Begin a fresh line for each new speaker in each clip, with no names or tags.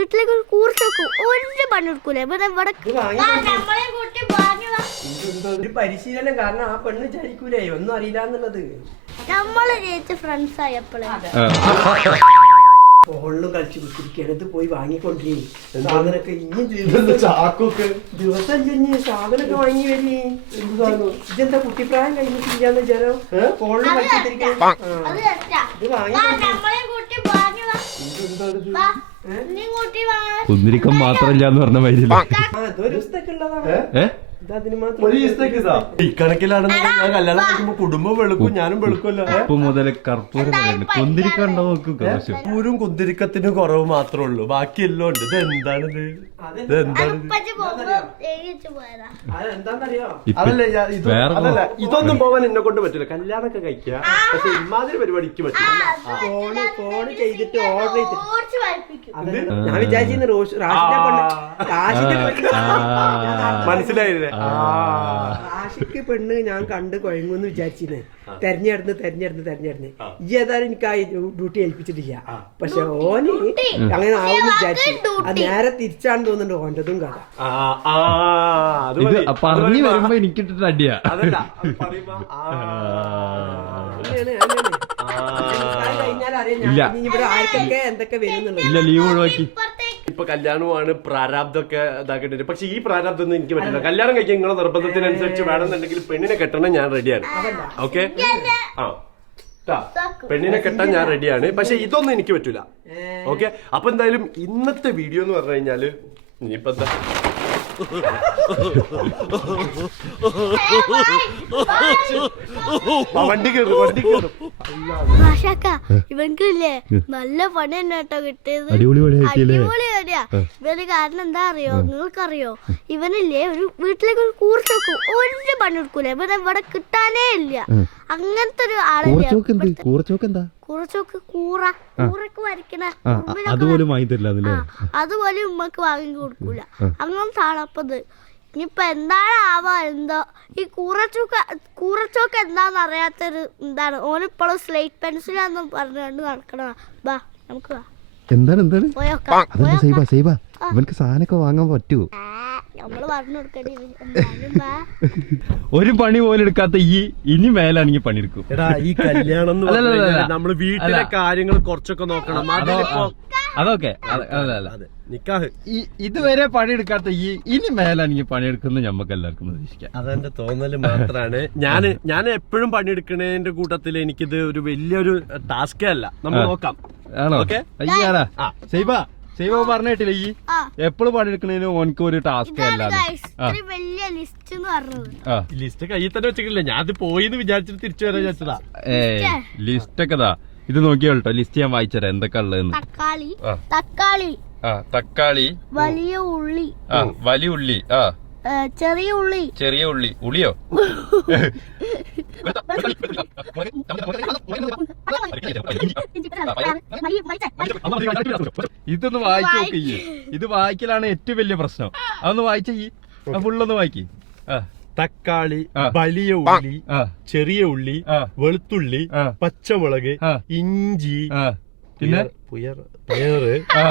വീട്ടിലേക്ക് ഒരു കൂർച്ച വെക്കും. ഒരു പണി എടുക്കൂല. ഇവിടെ ഇവിടെ.
ഒരു പരിശീലനം കാരണം ആ പെണ്ണ് വിചാരിക്കൂലേ. ഒന്നും അറിയില്ല എന്നുള്ളത്.
നമ്മൾ ജയിച്ച ഫ്രണ്ട്സ് ആയപ്പോഴേ
ഫോണിലും കളിച്ച് കുത്തിരിക്കുകയാണ്. ഇത് പോയി വാങ്ങിക്കൊണ്ടിരി സാധനമൊക്കെ ഇനിയും ദിവസം
ചാക്കൊക്കെ?
ദിവസം ചെഞ്ഞ് സാധനമൊക്കെ വാങ്ങി വരി. ഇതെന്താ കുട്ടിപ്രായം കഴിഞ്ഞിട്ടില്ലാന്ന് വിചാരം? ഫോണിലും
കളിച്ചിട്ടിരിക്കാൻ.
ഇത് വാങ്ങി
കുന്തിരിക്കം മാത്രല്ല എന്ന് പറഞ്ഞ മാതിരില്ല
ഇക്കണക്കിലാണെന്നുണ്ടെങ്കിൽ ഞാൻ കല്യാണം കഴിക്കുമ്പോ കുടുംബം വെളുക്കും ഞാനും വെളുക്കുമല്ലോ?
ഉപ്പ് മുതൽ കർപ്പൂരം വരെയുണ്ട്. കുന്തിരിക്കം ഉണ്ടോ നോക്കും കുറച്ച്
പൂരും കുന്തിരിക്കത്തിന് കുറവ് മാത്രമേ ഉള്ളൂ. ബാക്കി എല്ലാം ഉണ്ട് ഇത് എന്താണിത് ഇത് എന്താണിത് ഇതൊന്നും പോവാൻ എന്നെ കൊണ്ട് പറ്റില്ല. കല്യാണമൊക്കെ കഴിക്കുക. പക്ഷെ ഇമാതിരി പരിപാടിക്ക് പറ്റില്ല.
ഫോണ് ഫോണ് ചെയ്തിട്ട് ഓർഡർ ചെയ്തിട്ട്. ഞാൻ വിചാരിച്ചിരുന്നു
മനസ്സിലായില്ലേ? ആ.
റാഷിക്ക് പെണ്ണ് ഞാൻ കണ്ട് കുഴങ്ങുമെന്ന് വിചാരിച്ചിരുന്നു തെരഞ്ഞെടുത്ത് തെരഞ്ഞെടുത്ത് തെരഞ്ഞെടുത്ത് ഈ ഏതായാലും എനിക്ക് ആ ഡ്യൂട്ടി ഏൽപ്പിച്ചിട്ടില്ല. പക്ഷെ ഓന് അങ്ങനെ ആവുമെന്ന് വിചാരിച്ചു അത് നേരെ തിരിച്ചാണ് തോന്നുന്നുണ്ട് ഓന്റെതും കഥ.
പറഞ്ഞു. വരുമ്പോ എനിക്ക് അടിയാ.
അതല്ല അത് ആ.
അങ്ങനെയാണ് അങ്ങനെയാണ്. കഴിഞ്ഞാൽ അറിയാം ഞാൻ
ഇല്ല.
ഇവിടെ ആർക്കൊക്കെ എന്തൊക്കെ വരുന്നുള്ളത്
ഇല്ല ലീവ് ഒഴിവാക്കി
ഇപ്പൊ കല്യാണമാണ് പ്രാരാബ്ദമൊക്കെ ഇതാക്കിട്ടുണ്ട് പക്ഷെ ഈ പ്രാരാബ്ദം ഒന്നും എനിക്ക് പറ്റില്ല. കല്യാണം കഴിക്കാൻ നിങ്ങളെ നിർബന്ധത്തിനനുസരിച്ച് വേണമെന്നുണ്ടെങ്കിൽ പെണ്ണിനെ കെട്ടണം ഞാൻ റെഡിയാണ് ഓക്കെ ആ. പെണ്ണിനെ കെട്ടാൻ ഞാൻ റെഡിയാണ് പക്ഷെ ഇതൊന്നും എനിക്ക് പറ്റൂല. ഓക്കെ അപ്പൊ എന്തായാലും ഇന്നത്തെ വീഡിയോ എന്ന് പറഞ്ഞു കഴിഞ്ഞാൽ ഇനിയിപ്പോ എന്താ? വണ്ടി വണ്ടി
ഭാഷക്ക നല്ല പണി തന്നെ കേട്ടോ കിട്ടിയത്.
അടിപൊളി പണി കിട്ടിയല്ലേ?
അടിപൊളി പണിയാ ഇവന് കാരണം എന്താ അറിയോ നിങ്ങൾക്കറിയോ? ഇവനില്ലേ ഒരു വീട്ടിലേക്ക് ഒരു കൂർച്ച വെക്കും. ഒരു പണി എടുക്കൂല. ഇവനെ ഇവിടെ കിട്ടാനേ ഇല്ല. അങ്ങനത്തെ ഒരു ആളല്ലേ?
കൂറച്ചോക്ക് എന്ത്? കൂറച്ചോക്ക് എന്താ?
കൂറച്ചോക്ക് കൂറ. കൂറക്ക് വരയ്ക്കണ
ആ
ഉറുമ്പിനൊക്കെ
അതുപോലും വാങ്ങി തരില്ല അതില്ലേ
ആ, അതുപോലെ ഉമ്മക്ക് വാങ്ങി കൊടുക്കൂല. അങ്ങനത്തെ ആളപ്പത് ഇനിയിപ്പൊ എന്താണ് ആവാ എന്തോ? ഈ കൂറച്ചോക്ക് കൂറച്ചോക്ക് എന്താന്ന് അറിയാത്തൊരു എന്താണ് ഓനിപ്പോഴും സ്ലേറ്റ് പെൻസിലാന്നും പറഞ്ഞുകൊണ്ട് നടക്കണ ബാ നമുക്ക് വാ.
എന്താണ് എന്താണ്? അതല്ല സൈബ സൈബ ഇവനക്ക് സാധനമൊക്കെ വാങ്ങാൻ പറ്റുമോ ഒരു പണി പോലും എടുക്കാത്ത ഈ ഇനി മേലാണെങ്കിൽ പണിയെടുക്കും.
എടാ ഈ കല്യാണം. നമ്മൾ വീട്ടിലെ കാര്യങ്ങൾ കുറച്ചൊക്കെ നോക്കണം.
അതൊക്കെ. അതെ അതെ
അതെ. നിക്കാഹ്.
ഈ ഇതുവരെ പണിയെടുക്കാത്ത ഈ ഇനി മേലാണെങ്കിൽ പണിയെടുക്കുന്ന ഞമ്മക്ക് എല്ലാവർക്കും പ്രതീക്ഷിക്കാം.
അതെന്റെ തോന്നൽ മാത്രാണ്. ഞാൻ ഞാൻ എപ്പോഴും പണിയെടുക്കണേന്റെ കൂട്ടത്തിൽ എനിക്കിത് ഒരു വലിയൊരു ടാസ്കേ അല്ല. നമ്മൾ നോക്കാം.
ആണോ?
ഓക്കേ?
അയ്യാടാ
ആ.
സൈബ സൈബ പറഞ്ഞിട്ടില്ല ഈ? എപ്പോഴും പണിയെടുക്കണേന് ഓനക്ക് ഒരു ടാസ്ക്
വലിയ ലിസ്റ്റ് എന്ന് പറഞ്ഞത്.
ആ.
ലിസ്റ്റ് കയ്യിൽ തന്നെ വെച്ചിട്ടില്ല. ഞാൻ അത് പോയിന്ന് വിചാരിച്ചിട്ട് തിരിച്ചു വരാൻ വിചാരിച്ചതാ.
ഏ ലിസ്റ്റ് ഒക്കെ ഇത്. നോക്കിയോട്ടോ ലിസ്റ്റ് ഞാൻ വായിച്ചുതരാം എന്തൊക്കെ ഉള്ളതെന്ന്.
തക്കാളി. തക്കാളി.
ആ തക്കാളി
വലിയ ഉള്ളി.
ആ വലിയ ഉള്ളി ആ.
ചെറിയ ഉള്ളി.
ചെറിയ ഉള്ളി ഉള്ളിയോ ഇതൊന്ന് വായിച്ചു നോക്കി ഇത് വായിക്കലാണ് ഏറ്റവും വലിയ പ്രശ്നം. അതൊന്ന് വായിച്ച ഈ ഫുള്ളൊന്ന് വായിക്കി. ആ.
തക്കാളി വലിയ ഉള്ളി ചെറിയ ഉള്ളി
ആ.
വെളുത്തുള്ളി പച്ചമുളക് ഇഞ്ചി
പിന്നെ?
പുയർ പയറ്
ആ.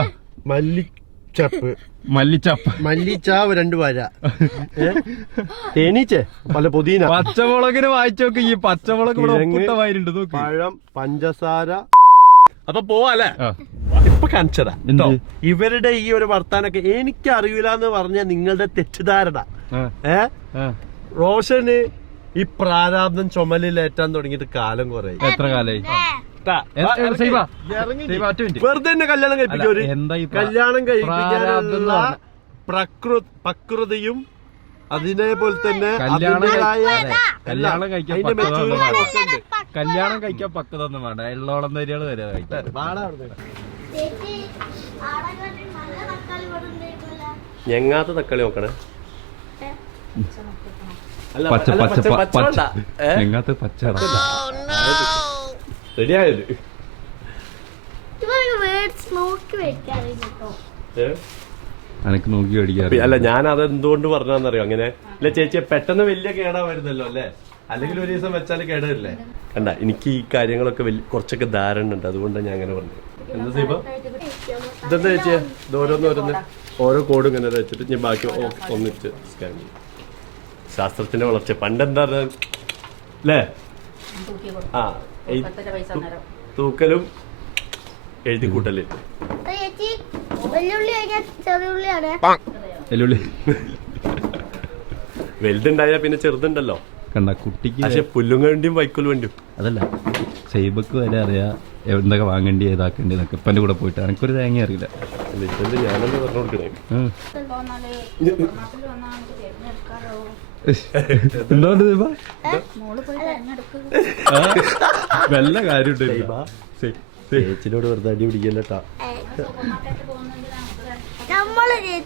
മല്ലിച്ചപ്പ്.
മല്ലിച്ചപ്പ്.
മല്ലിച്ചാവ് രണ്ട് വര? തേനീച്ചേ? പല പുതിന.
പച്ചമുളകിന് വായിച്ചു നോക്ക് ഈ പച്ചമുളക് ഇവിടെ വായിലുണ്ട്
പഴം പഞ്ചസാര. അപ്പൊ പോവാല്ലേ? ഇപ്പൊ കാണിച്ചതാ.
എന്ത്?
ഇവരുടെ ഈ ഒരു വർത്താനൊക്കെ എനിക്ക് അറിയില്ല എന്ന് പറഞ്ഞ നിങ്ങളുടെ തെറ്റിദ്ധാരണ. ഏ. റോഷന് ഈ പ്രാരാബ്ദം ചുമലിലേറ്റാൻ തുടങ്ങിയിട്ട് കാലം കുറേ.
എത്ര കാലായി?
വെറുതെ തന്നെ കല്യാണം കഴിപ്പിക്കും കല്യാണം കഴിപ്പിക്കാനുള്ള പ്രകൃതിയും അതിനേപോലെ തന്നെ
കല്യാണം കഴിക്കാൻ. കല്യാണം കഴിക്കാൻ പക്കതൊന്നും വേണ്ട. എള്ളോളം തരികൾ വരെ
ഞങ്ങാത്ത തക്കാളി
ഞെങ്ങാത്ത നോക്കണേ.
പച്ച പച്ച
പച്ച?
എങ്ങാത്ത പച്ച
റെഡിയായത്?
അനക്ക് നോക്കി മേടിക്കാം
അല്ല ഞാൻ അത് എന്തുകൊണ്ട് പറഞ്ഞാന്നറിയോ അങ്ങനെ അല്ല ചേച്ചി പെട്ടെന്ന് വലിയ കേടാ വരുന്നല്ലോ അല്ലേ? അല്ലെങ്കിൽ ഒരു ദിവസം വെച്ചാൽ കേടല്ലേ കണ്ട എനിക്ക് ഈ കാര്യങ്ങളൊക്കെ വലിയ കുറച്ചൊക്കെ ധാരണ ഉണ്ട് അതുകൊണ്ടാണ് ഞാൻ അങ്ങനെ പറഞ്ഞത്. എന്താ സീബ? ഇതെന്താ ചേച്ചി? ഇത് ഓരോന്ന് ഓരോന്ന്. ഓരോ കോഡ് ഇങ്ങനെ വെച്ചിട്ട് ഞാൻ ബാക്കി ഒന്നിച്ച് സ്കാൻ ചെയ്യും. ശാസ്ത്രത്തിന്റെ വളർച്ച. പണ്ടെന്താ അല്ലേ? ആ. തൂക്കലും എഴുതി
കൂട്ടൽ
വലുതുണ്ടായ പിന്നെ ചെറുതുണ്ടല്ലോ.
കണ്ട കുട്ടിക്ക്
പക്ഷെ പുല്ലും വേണ്ടിയും വൈക്കോലും വേണ്ടിയും
അതല്ല സൈബക്ക് വരെ അറിയാം. എന്തൊക്കെ വാങ്ങേണ്ടി ഏതാക്കേണ്ടി എന്നൊക്കെ ഇപ്പന്റെ കൂടെ പോയിട്ട് എനിക്കൊരു തേങ്ങ അറിയില്ല. എന്തുകൊണ്ട് വല്ല കാര്യമുണ്ട്
ചേച്ചിനോട് വെറുതെ അടി
പിടിക്കല്ലോ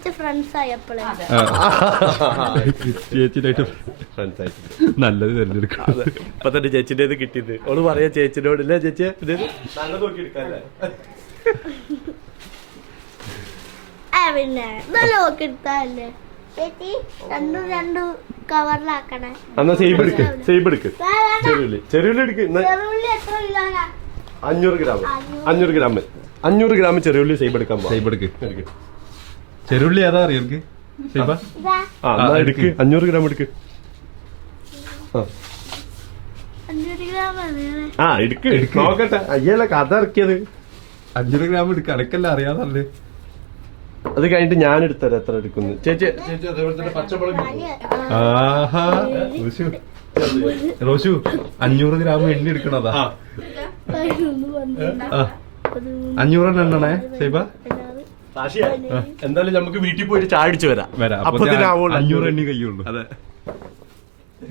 ചേച്ചി ഫ്രണ്ട്സ് ആയപ്പോഴേ
ചേച്ചിനായിട്ട്
ഫ്രണ്ട്സ് ആയിട്ട്.
നല്ലത് തിരഞ്ഞെടുക്കാം
ഇപ്പൊ തന്നെ ചേച്ചിന്റെ ഇത് കിട്ടിയത്. ഓൾ പറയാ ചേച്ചിനോട് ഇല്ല ചേച്ചി ഇത് നല്ല നോക്കി എടുക്കാല്ലേ?
പിന്നെ നല്ല നോക്കി എടുത്താലേ. ചേച്ചി രണ്ടും രണ്ടും കവറിലാക്കണേ
എന്നാ സേബ് എടുക്ക് സേബ് എടുക്ക്. എടുക്ക്.
ചെറുള്ളി എത്ര
അഞ്ഞൂറ് ഗ്രാം. അഞ്ഞൂറ്. ഗ്രാം. അഞ്ഞൂറ് ഗ്രാം ചെറിയുള്ളി സേബ് എടുക്കാൻ.
സൈബ് എടുക്ക്.
എടുക്ക്.
ചെറുള്ളി ഏതാ അറിയോ എനിക്ക്?
ആ എന്നാ എടുക്ക്. അഞ്ഞൂറ് ഗ്രാം എടുക്ക്. ആ.
അഞ്ഞൂറ്?
ആ എടുക്ക്.
എടുക്ക്.
നോക്കട്ടെ. അയ്യല്ല കഥ ഇറക്കിയത്.
അഞ്ഞൂറ് ഗ്രാം എടുക്ക. അടക്കല്ല അറിയാതല്ലേ?
അത് കഴിഞ്ഞിട്ട് ഞാൻ എടുത്തരാം എത്ര എടുക്കുന്നു. ചേച്ചി. ചേച്ചി അതേപോലെ തന്നെ പച്ചമുളക്.
ആഹാ. റോഷു. റോഷു അഞ്ഞൂറ് ഗ്രാം എണ്ണി എടുക്കണതാ. അഞ്ഞൂറെണ്ണം എണ്ണണേ സൈബ
പതിനാറ്.
സാക്ഷിയാ എന്തായാലും നമുക്ക് വീട്ടിൽ പോയിട്ട് ചായ അടിച്ചു വരാം.
വരാം.
അപ്പത്തിനാവുള്ളൂ
അഞ്ഞൂറ് എണ്ണി കഴിയുള്ളൂ
അതെ.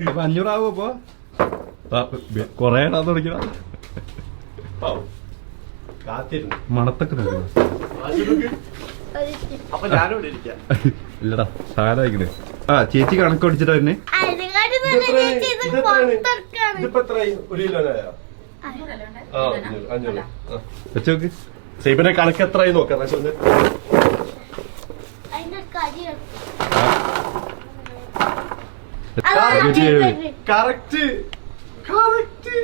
അപ്പൊ അഞ്ഞൂറാവോ അപ്പൊ? കൊറേ ഇടാൻ തുടങ്ങിയ മണത്തൊക്കെ
അപ്പൊ
ഇല്ലടാ സാരായിക്കണേ. ആ ചേച്ചി കണക്ക് പഠിച്ചിട്ട് തന്നെ. വെച്ചോക്ക്.
സൈബിന്റെ കണക്ക് എത്രയായി നോക്കാം കറക്റ്റ് കറക്റ്റ്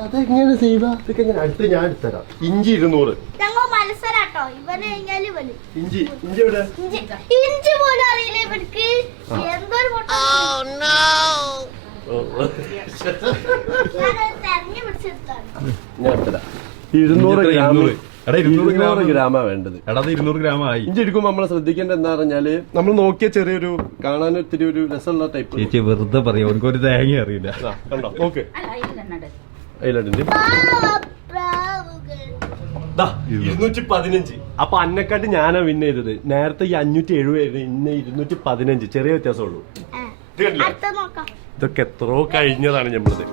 അതെങ്ങനെ സൈബ? ഇതൊക്കെ അടുത്ത് ഞാൻ എടുത്തരാം. ഇഞ്ചി ഇരുന്നൂറ്.
ഞങ്ങൾ മത്സരാട്ടോ. ഇവനെ
ഇഞ്ചി. ഇഞ്ചി എവിടെ?
ഇഞ്ചി. പോലും അറിയില്ല ഇവർക്ക്. എന്തൊരു പൊട്ട
ഓ, ഓ.
ഞാനത് തെരഞ്ഞു
ഞാൻ എടുത്തരാം. ഇരുന്നൂറ് ഗ്രാം
ഇരുന്നൂറ്. എടാ, ഇരുന്നൂറ് ഗ്രാം.
ഗ്രാമാ. വേണ്ടത്.
എടാ അത് ഇരുന്നൂറ് ഗ്രാം ആയി
ഇഞ്ചി എടുക്കുമ്പോൾ നമ്മൾ ശ്രദ്ധിക്കേണ്ടത് എന്താ പറഞ്ഞാൽ നമ്മൾ നോക്കിയ ചെറിയൊരു കാണാൻ ഒത്തിരി ഒരു രസമുള്ള ടൈപ്പ്
ചേച്ചി വെറുതെ പറയാം അവർക്ക് ഒരു തേങ്ങ അറിയില്ല
കണ്ടോ? നോക്ക്. അതിലുണ്ട് ദാ, ഇരുന്നൂറ്റി പതിനഞ്ച് അപ്പൊ അന്നെക്കാട്ട് ഞാനാ വിൻ ചെയ്തത്. നേരത്തെ ഈ അഞ്ഞൂറ്റി എഴുപതായിരുന്നു ഇന്ന് ഇരുന്നൂറ്റി പതിനഞ്ച് ചെറിയ വ്യത്യാസമുള്ളൂ ഇത് കണ്ടില്ലേ? ഇതൊക്കെ എത്രയോ കഴിഞ്ഞതാണ് നമ്മളത്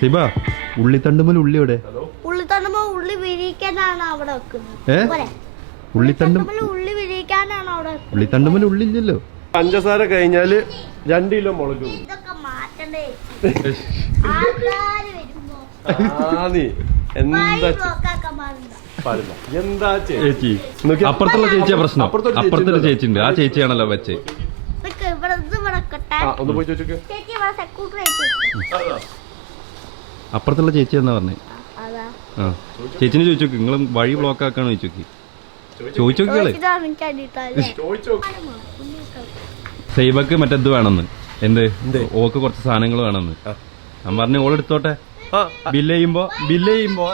സിബ ഉള്ളിത്തണ്ടുമ്പോൾ ഉള്ളി എവിടെ?
ഉള്ളി തണ്ടുമ്പോ ഉള്ളി വിരിക്കാനാണ് അവിടെ വെക്കുന്നത്.
ഏ?
പോരെ?
ഉള്ളിത്തണ്ടും
ഉള്ളി വിരിക്കാനാണ് അവിടെ
ഉള്ളി ഇല്ലല്ലോ
പഞ്ചസാര കഴിഞ്ഞാൽ രണ്ട് കിലോ മുളക് എന്താ
ചേച്ചി. അപ്പുറത്തുള്ള ചേച്ചിയാ പ്രശ്നം.
അപ്പുറത്തുള്ള ചേച്ചി
ഉണ്ട് ആ ചേച്ചിയാണല്ലോ വെച്ചേ.
ഒന്ന് പോയി ചോദിച്ചോക്ക്
ചേച്ചി ഇവിടെ സെക്യൂരിറ്റി ആയിട്ട്
അപ്പുറത്തുള്ള ചേച്ചി എന്നാ പറഞ്ഞേ? ആ. ചേച്ചിനെ ചോദിച്ചോക്ക്. നിങ്ങൾ വഴി ബ്ലോക്ക്
ആക്കാണോ അടിയിട്ടല്ലേ
ചോദിച്ചോക്ക്
സൈബക്ക് മറ്റേത് വേണമെന്ന്. എന്ത്? ഓക്ക് കുറച്ച് സാധനങ്ങൾ വേണമെന്ന്. ഞാൻ പറഞ്ഞു ഓൾ എടുത്തോട്ടെ?
ആ.
ബില്ല് ചെയ്യുമ്പോ ബില്ല് ചെയ്യുമ്പോ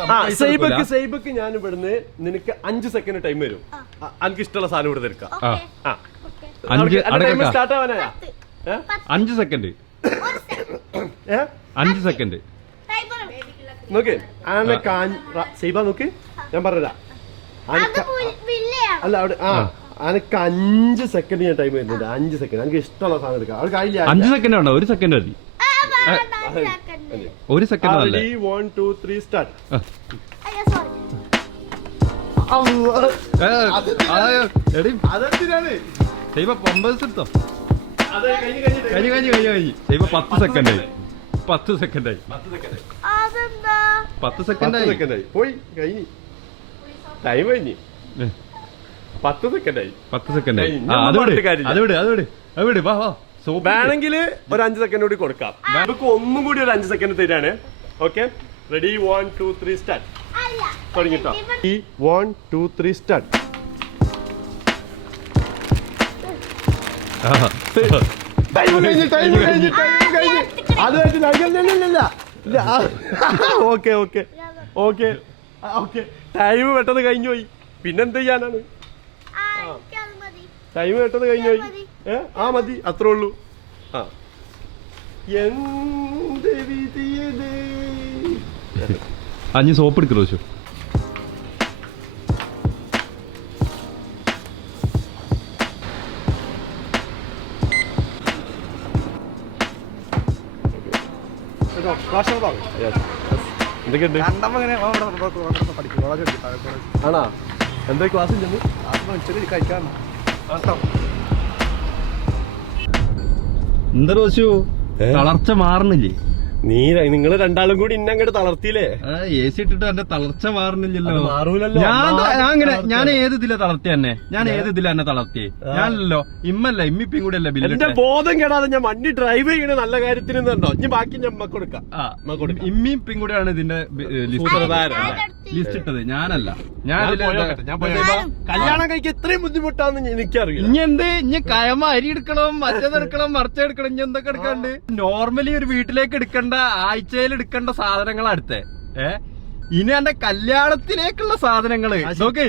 സൈബക്ക് സൈബക്ക് ഞാൻ ഇവിടുന്ന് നിനക്ക് അഞ്ച് സെക്കൻഡ് ടൈം വരും. എനിക്ക് ഇഷ്ടമുള്ള സാധനം ഇവിടെ എടുക്കാം.
ആ.
ഓക്കെ.
അഞ്ച് അടക്ക
സ്റ്റാർട്ട് ആവാനാ ഏ?
അഞ്ച് സെക്കൻഡ്? അഞ്ച് സെക്കൻഡ്
നോക്ക് ആന കാൻ സൈബ നോക്ക്. ഞാൻ പറഞ്ഞതാ. അല്ല അവിടെ ആ അനക്ക് അഞ്ച് സെക്കൻഡ് ഞാൻ ടൈം വരുന്നുണ്ട്. അഞ്ച് സെക്കൻഡ് എനിക്ക് ഇഷ്ടമുള്ള സാധനം എടുക്കാം. അവിടെ കഴിയില്ല
അഞ്ച് സെക്കൻഡ് വേണ്ട ഒരു സെക്കൻഡ് മതി. ഒരു സെക്കൻഡ് നല്ല
ready. One two three start
സൈബ ഒമ്പത് എടുത്തോ?
കഴിഞ്ഞ്
കഴിഞ്ഞു കഴിഞ്ഞു. കഴിഞ്ഞു കഴിഞ്ഞു സൈബ പത്ത് സെക്കൻഡായി പത്ത് സെക്കൻഡായി
പത്ത്
സെക്കൻഡായി
പത്ത്
സെക്കൻഡ്
സെക്കൻഡായി
സെക്കൻഡായി പോയി കഴിഞ്ഞ്. ടൈം കഴിഞ്ഞ് പത്ത് സെക്കൻഡായി
പത്ത് സെക്കൻഡായി
വേണമെങ്കിൽ ഒരു അഞ്ച് സെക്കൻഡ് കൂടി കൊടുക്കാം. നമുക്ക് ഒന്നും കൂടി ഒരു അഞ്ച് സെക്കൻഡ് തരാണ്. Okay ready one two three start
അല്ല.
തുടങ്ങിട്ടോ ഈ one two three start time കഴിഞ്ഞു ടൈം കഴിഞ്ഞു ടൈം കഴിഞ്ഞു. അത് കഴിഞ്ഞില്ല okay okay. Okay. Okay. Time പെട്ടെന്ന് കഴിഞ്ഞു പോയി. പിന്നെന്ത് ചെയ്യാനാണ്?
ആ എനിക്കത് മതി.
ടൈം പെട്ടെന്ന് കഴിഞ്ഞു പോയി. ഏ? ആ മതി. അത്രേ ഉള്ളൂ. ആ. എന്ത് വിധിയത്
അഞ്ഞ് സോപ്പ് എടുക്കലോ ചോദിച്ചു
എന്തൊക്കെയുണ്ട്? ആണോ? എന്താ ക്ലാസ്
എന്താ റോശു തളർച്ച മാറണില്ലേ
നീ നിങ്ങൾ രണ്ടാളും കൂടി ഇന്നെ അങ്ങോട്ട് തളർത്തിയില്ലേ?
എ സി ഇട്ടിട്ട് എന്റെ തളർച്ച
മാറുന്നില്ലല്ലോ. മാറൂലല്ലോ.
ഞാൻ ഞാൻ അങ്ങനെ ഞാൻ ഏത് ഇതിലെ തളർത്തി തന്നെ ഞാൻ ഏത് ഇതിലെ എന്നെ തളർത്തി ഞാനല്ലോ ഇമ്മല്ല ഇമ്മിപ്പിയും കൂടെ ബില്ല്
എന്റെ ബോധം കേടാതെ ഞാൻ വണ്ടി ഡ്രൈവ് ചെയ്യണ നല്ല കാര്യത്തിന് ഉണ്ടോ ഇനി ബാക്കി ഞാൻ കൊടുക്കാം.
പിയും കൂടെയാണ് ഇതിന്റെ
അല്ലേ?
ലിസ്റ്റ് ഇട്ടത്. ഞാനല്ല. ഞാൻ.
കല്യാണം കഴിക്കാൻ ഇത്രയും ബുദ്ധിമുട്ടാന്ന് എനിക്കറിയാം
ഇനി എന്ത്? ഇനി കയമ അരി എടുക്കണം മറ്റേത് എടുക്കണം മറിച്ച എടുക്കണം ഇനി എന്തൊക്കെ എടുക്കാണ്ട്? നോർമലി ഒരു വീട്ടിലേക്ക് എടുക്കേണ്ട ആഴ്ചയിൽ എടുക്കേണ്ട സാധനങ്ങൾ അടുത്തേ ഏ ഇനി എന്റെ കല്യാണത്തിലേക്കുള്ള
സാധനങ്ങൾ
നോക്ക്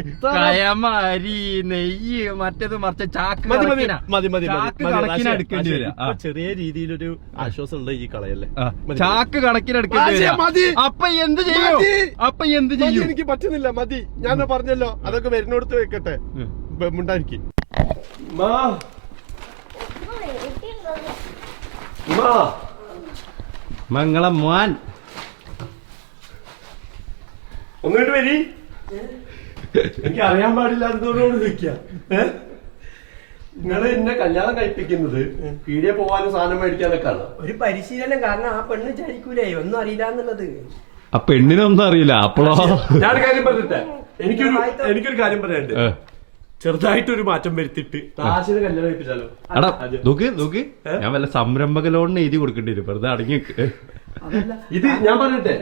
നെയ്യ് മറ്റേത് മറിച്ച ചാക്ക് കണക്കിനാ. എടുക്കേണ്ടി
ചെറിയ രീതിയിലൊരു ആശ്വാസം ഈ കളയല്ലേ
ചാക്ക് കണക്കിന് എടുക്കേണ്ടി അപ്പൊ എന്ത് ചെയ്യും. അപ്പൊ എന്ത് ചെയ്യും
എനിക്ക് പറ്റുന്നില്ല മതി ഞാൻ പറഞ്ഞല്ലോ അതൊക്കെ വരുന്നോടത്ത് വെക്കട്ടെ
ഉണ്ടായിരിക്കും
മുണ്ടായിരിക്കും മാ മാ
മംഗളം മോൻ.
ഒന്നുകൊണ്ട് വരി. എനിക്ക് അറിയാൻ പാടില്ല എന്തോടുകൂടി നിൽക്കുക നിങ്ങൾ എന്നെ കല്യാണം കഴിപ്പിക്കുന്നത് പീടിയെ പോവാനും സാധനം മേടിക്കാനൊക്കെ ആണ്?
ഒരു പരിശീലനം കാരണം ആ പെണ്ണ് വിചാരിക്കൂലേ ഒന്നും അറിയില്ല എന്നുള്ളത്.
ആ പെണ്ണിനൊന്നും അറിയില്ല അപ്പോഴോ
ഞാൻ കാര്യം പറഞ്ഞിട്ടെ. എനിക്കൊരു എനിക്കൊരു കാര്യം പറയാനുണ്ട്. ചെറുതായിട്ടൊരു മാറ്റം വരുത്തിട്ട് താശിനെ കല്യാണം കഴിപ്പിച്ചാലോ?
എടാ നോക്ക് നോക്ക്. ഞാൻ വല്ല സംരംഭക ലോണിന് എഴുതി കൊടുക്കേണ്ടി വരും. വെറുതെ അടങ്ങി.
ഇത് ഞാൻ പറഞ്ഞിട്ടെ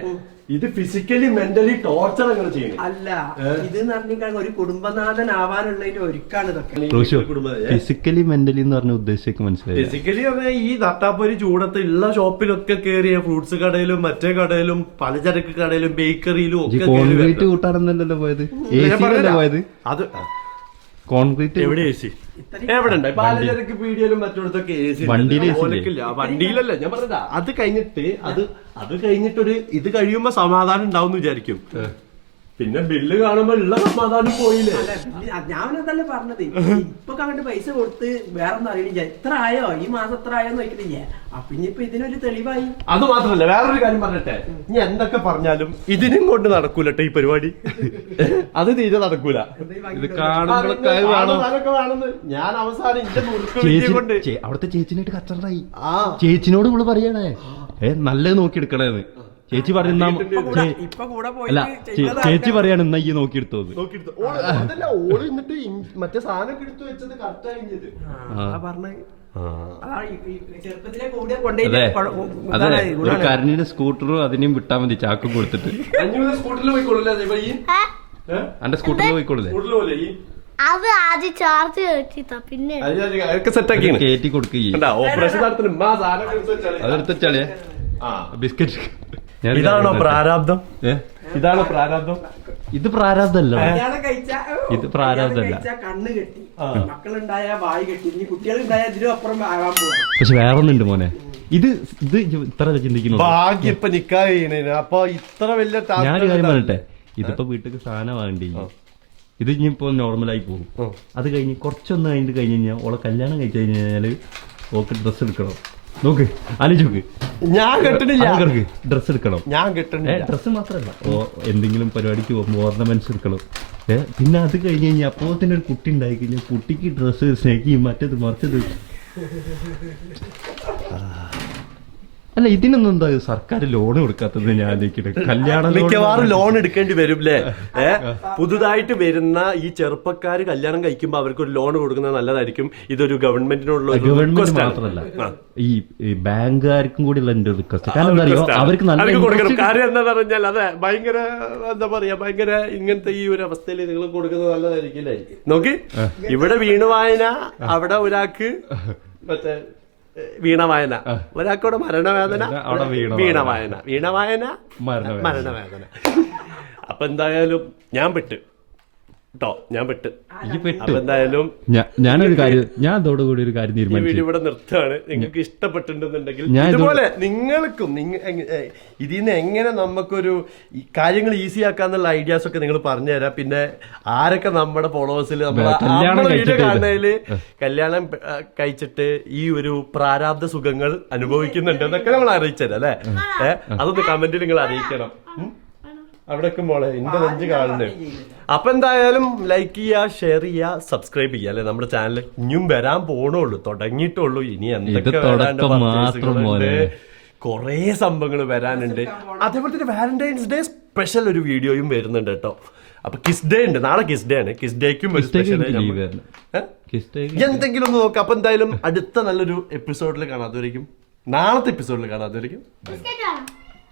ഇത് ഫിസിക്കലി മെന്റലി ടോർച്ചർ അങ്ങനെ ചെയ്യണം.
അല്ല ഇത് പറഞ്ഞാൽ ഒരു കുടുംബനാഥനാവാനുള്ളതിന്റെ ഒരുക്കാണ് ഇതൊക്കെ.
ഫിസിക്കലി മെന്റലി എന്ന് പറഞ്ഞ ഉദ്ദേശിച്ച മനസ്സിലായി
ഫിസിക്കലി പറഞ്ഞാൽ ഈ തട്ടാപ്പൊരി ചൂടത്ത് ഉള്ള ഷോപ്പിലൊക്കെ കയറിയ ഫ്രൂട്ട്സ് കടയിലും മറ്റേ കടയിലും പലചരക്ക് കടയിലും ബേക്കറിയിലും ഒക്കെ
കോൺക്രീറ്റ്. കൂട്ടാണെന്നല്ലോ. പോയത്.
അത്
കോൺക്രീറ്റ്
എവിടെ എ സി എവിടെ ഉണ്ട് പലചരക്ക് പീടിയയിലും മറ്റോടത്തൊക്കെ എ സി
വണ്ടിയിൽ AC ഇല്ലേ?
ഓലക്കില്ല. വണ്ടിയിലല്ല ഞാൻ പറഞ്ഞതാ. അത് കഴിഞ്ഞിട്ട് അത് അത് കഴിഞ്ഞിട്ടൊരു ഇത് കഴിയുമ്പോ സമാധാനം ഉണ്ടാവും വിചാരിക്കും. പിന്നെ ബില്ല് കാണുമ്പോ ഉള്ള സമാധാനം പോയില്ലേ?
അതല്ല പറഞ്ഞത്. ഇപ്പൊ കണ്ടിട്ട് പൈസ കൊടുത്ത് വേറെ ഒന്നും അറിയണില്ല എത്ര ആയോ? ഈ മാസം എത്ര ആയോ നോക്കിട്ടില്ല അപ്പൊ ഇനിയിപ്പൊ ഇതിനൊരു തെളിവായി.
അത് മാത്രല്ല വേറൊരു കാര്യം പറഞ്ഞിട്ടെ. ഇനി എന്തൊക്കെ പറഞ്ഞാലും ഇതിനും കൊണ്ട് നടക്കൂലട്ടെ ഈ പരിപാടി. അത് തീരെ നടക്കൂല. ഞാൻ അവസാനം
അവിടുത്തെ ചേച്ചിനായിട്ട് കച്ചറായി
ആ.
ചേച്ചിനോട് നമ്മൾ പറയണേ. ഏ നല്ലത് നോക്കിയെടുക്കണേന്ന്. ചേച്ചി പറയുന്ന അല്ല ചേച്ചി പറയാണ് എന്നാ ഈ നോക്കിയെടുത്തത്
അതല്ല ഓൾ എന്നിട്ട് മറ്റേ എടുത്തു വെച്ചത് കറക്റ്റ് കഴിഞ്ഞത്
അതെ ഒരു കരണിന്റെ സ്കൂട്ടറും അതിനെയും വിട്ടാ മതി ചാക്കും കൊടുത്തിട്ട്.
സ്കൂട്ടറിൽ പോയിക്കോളൂല്ലേ?
എന്റെ സ്കൂട്ടറിൽ പോയിക്കോളേ
സ്കൂട്ടറിൽ പോലെ ഈ?
അത് ആദ്യം ചാർജ് കേട്ടിട്ടാ പിന്നെ.
കയറ്റി കൊടുക്കുകയും
ആ.
ബിസ്ക്കറ്റ്
ഇതാണോ പ്രാരാബ്ദം?
ഏ?
ഇതാണോ പ്രാരാബ്ദം?
ഇത് പ്രാരാബ്ദല്ല ഇത് പ്രാരാബ്ദല്ല
കല്യാണം കഴിച്ചാ കണ്ണ് കെട്ടി. മക്കളുണ്ടായ വായി കെട്ടി. ഇനി കുട്ടികളുണ്ടായ ഇതിനും അപ്പുറം ആവാൻ പോവാ.
പക്ഷെ വേറെ ഒന്നുണ്ട് മോനെ. ഇത് ഇത് ഇത്ര ചിന്തിക്കുന്നു.
ഭാഗ്യം ഇപ്പൊ നിക്കാ ചെയ്യണേന്. അപ്പൊ ഇത്ര വലിയ ഞാൻ
ഞാനൊരു കാര്യം പറയട്ടെ? ഇതിപ്പോ വീട്ടിൽ സാധനം വാങ്ങണ്ടി ഇത് ഇനിയിപ്പോ നോർമലായി പോകും. അത് കഴിഞ്ഞ് കുറച്ചൊന്ന് കഴിഞ്ഞിട്ട് കഴിഞ്ഞ് കഴിഞ്ഞാൽ ഓളെ കല്യാണം കഴിച്ചു കഴിഞ്ഞ് കഴിഞ്ഞാൽ ഓക്ക് ഡ്രസ്സ് എടുക്കണം. നോക്ക് ആലോചിക്ക്
ഞാൻ കെട്ടണില്ല
ഡ്രസ്സ് എടുക്കണം.
ഞാൻ കെട്ടണില്ല
ഡ്രസ്സ് മാത്രമല്ല. ഓ എന്തെങ്കിലും പരിപാടിക്ക് പോകുമ്പോൾ ഓർണമെന്റ്സ് എടുക്കണം. ഏ പിന്നെ അത് കഴിഞ്ഞ് കഴിഞ്ഞാൽ അപ്പോൾ തന്നെ ഒരു കുട്ടി ഉണ്ടായി കഴിഞ്ഞാൽ കുട്ടിക്ക് ഡ്രസ്സ് സ്നേഹിക്കും മറ്റേത് മറിച്ചത്. അല്ല ഇതിനൊന്നും എന്താ സർക്കാർ ലോൺ കൊടുക്കാത്തത് ഞാൻ ആലോചിക്കട്ടെ? കല്യാണ
മിക്കവാറും ലോൺ എടുക്കേണ്ടി വരും അല്ലേ പുതുതായിട്ട് വരുന്ന ഈ ചെറുപ്പക്കാർ കല്യാണം കഴിക്കുമ്പോൾ അവർക്ക് ഒരു ലോൺ കൊടുക്കുന്നത് നല്ലതായിരിക്കും. ഇതൊരു ഗവൺമെന്റിനോടുള്ള
ഗവൺമെന്റ് മാത്രമല്ല. ഈ ബാങ്കുകാർക്കും കൂടി ഉള്ള എന്റെ റിക്വസ്റ്റ് കാരണം എന്താ അറിയോ അവർക്ക് നല്ല
കൊടുക്കണം. കാര്യം എന്താ പറഞ്ഞാൽ അതെ ഭയങ്കര എന്താ പറയാ ഭയങ്കര ഇങ്ങനത്തെ ഈ ഒരു അവസ്ഥയിൽ നിങ്ങൾ കൊടുക്കുന്നത് നല്ലതായിരിക്കില്ലേ നോക്കി. ഇവിടെ വീണു വായന അവിടെ ഒരാൾക്ക് മറ്റേ ഏ, വീണ വായന ഒരാൾക്കവിടെ മരണവേദന
അവിടെ വീണ
വീണ വായന വീണ വായന
മരണവേദന.
മരണവേദന. അപ്പൊ എന്തായാലും ഞാൻ പെട്ട്. കേട്ടോ ഞാൻ പെട്ട്. അപ്പൊ എന്തായാലും
ഞാനൊരു കാര്യം ഞാൻ അതോടുകൂടി ഒരു കാര്യം
ഈ
തീരുമാനിച്ചു.
വീഡിയോ ഇവിടെ നിർത്തുകയാണ്. നിങ്ങൾക്ക് ഇഷ്ടപ്പെട്ടിട്ടുണ്ടെന്നുണ്ടെങ്കിൽ
ഞാൻ
ഇതുപോലെ നിങ്ങൾക്കും നിങ്ങ- ഇതിൽ നിന്ന് എങ്ങനെ നമുക്കൊരു കാര്യങ്ങൾ ഈസി ആക്കാന്നുള്ള ഐഡിയാസ് ഒക്കെ നിങ്ങൾ പറഞ്ഞു പറഞ്ഞുതരാം പിന്നെ ആരൊക്കെ നമ്മുടെ ഫോളോവേഴ്സിൽ നമ്മളെ
കല്യാണം കഴിച്ചിട്ട്
കാണുന്നതിൽ കല്യാണം കഴിച്ചിട്ട് ഈ ഒരു പ്രാരാബ്ധ സുഖങ്ങൾ അനുഭവിക്കുന്നുണ്ട് എന്നൊക്കെ നമ്മൾ അറിയിച്ചത് അല്ലേ? അതൊന്ന് കമന്റിൽ നിങ്ങൾ അറിയിക്കണം. ഉം? അവിടേക്ക് മോളെ എന്റെ നെഞ്ച് കാണുന്നുണ്ട് അപ്പൊ എന്തായാലും ലൈക്ക് ചെയ്യുക ഷെയർ ചെയ്യുക സബ്സ്ക്രൈബ് ചെയ്യുക അല്ലെ? നമ്മുടെ ചാനൽ ഇനിയും വരാൻ പോണുള്ളൂ തുടങ്ങിയിട്ടുള്ളൂ. ഇനി എന്തൊക്കെ
കൊറേ മാത്രം
purchaseകളുണ്ട്. കുറേ സംഭവങ്ങൾ വരാനുണ്ട്. അതേപോലെ തന്നെ വാലന്റൈൻസ് ഡേ സ്പെഷ്യൽ ഒരു വീഡിയോയും വരുന്നുണ്ട് കേട്ടോ. അപ്പൊ കിസ് ഡേ ഉണ്ട്. നാളെ കിസ് ഡേ ആണ്. കിസ് ഡേക്കും ഒരു സ്പെഷ്യൽ എന്തെങ്കിലും ഒന്ന് നോക്കാം. അപ്പൊ എന്തായാലും അടുത്ത നല്ലൊരു എപ്പിസോഡിൽ കാണാതെ നാളത്തെ എപ്പിസോഡിൽ
കാണാതെ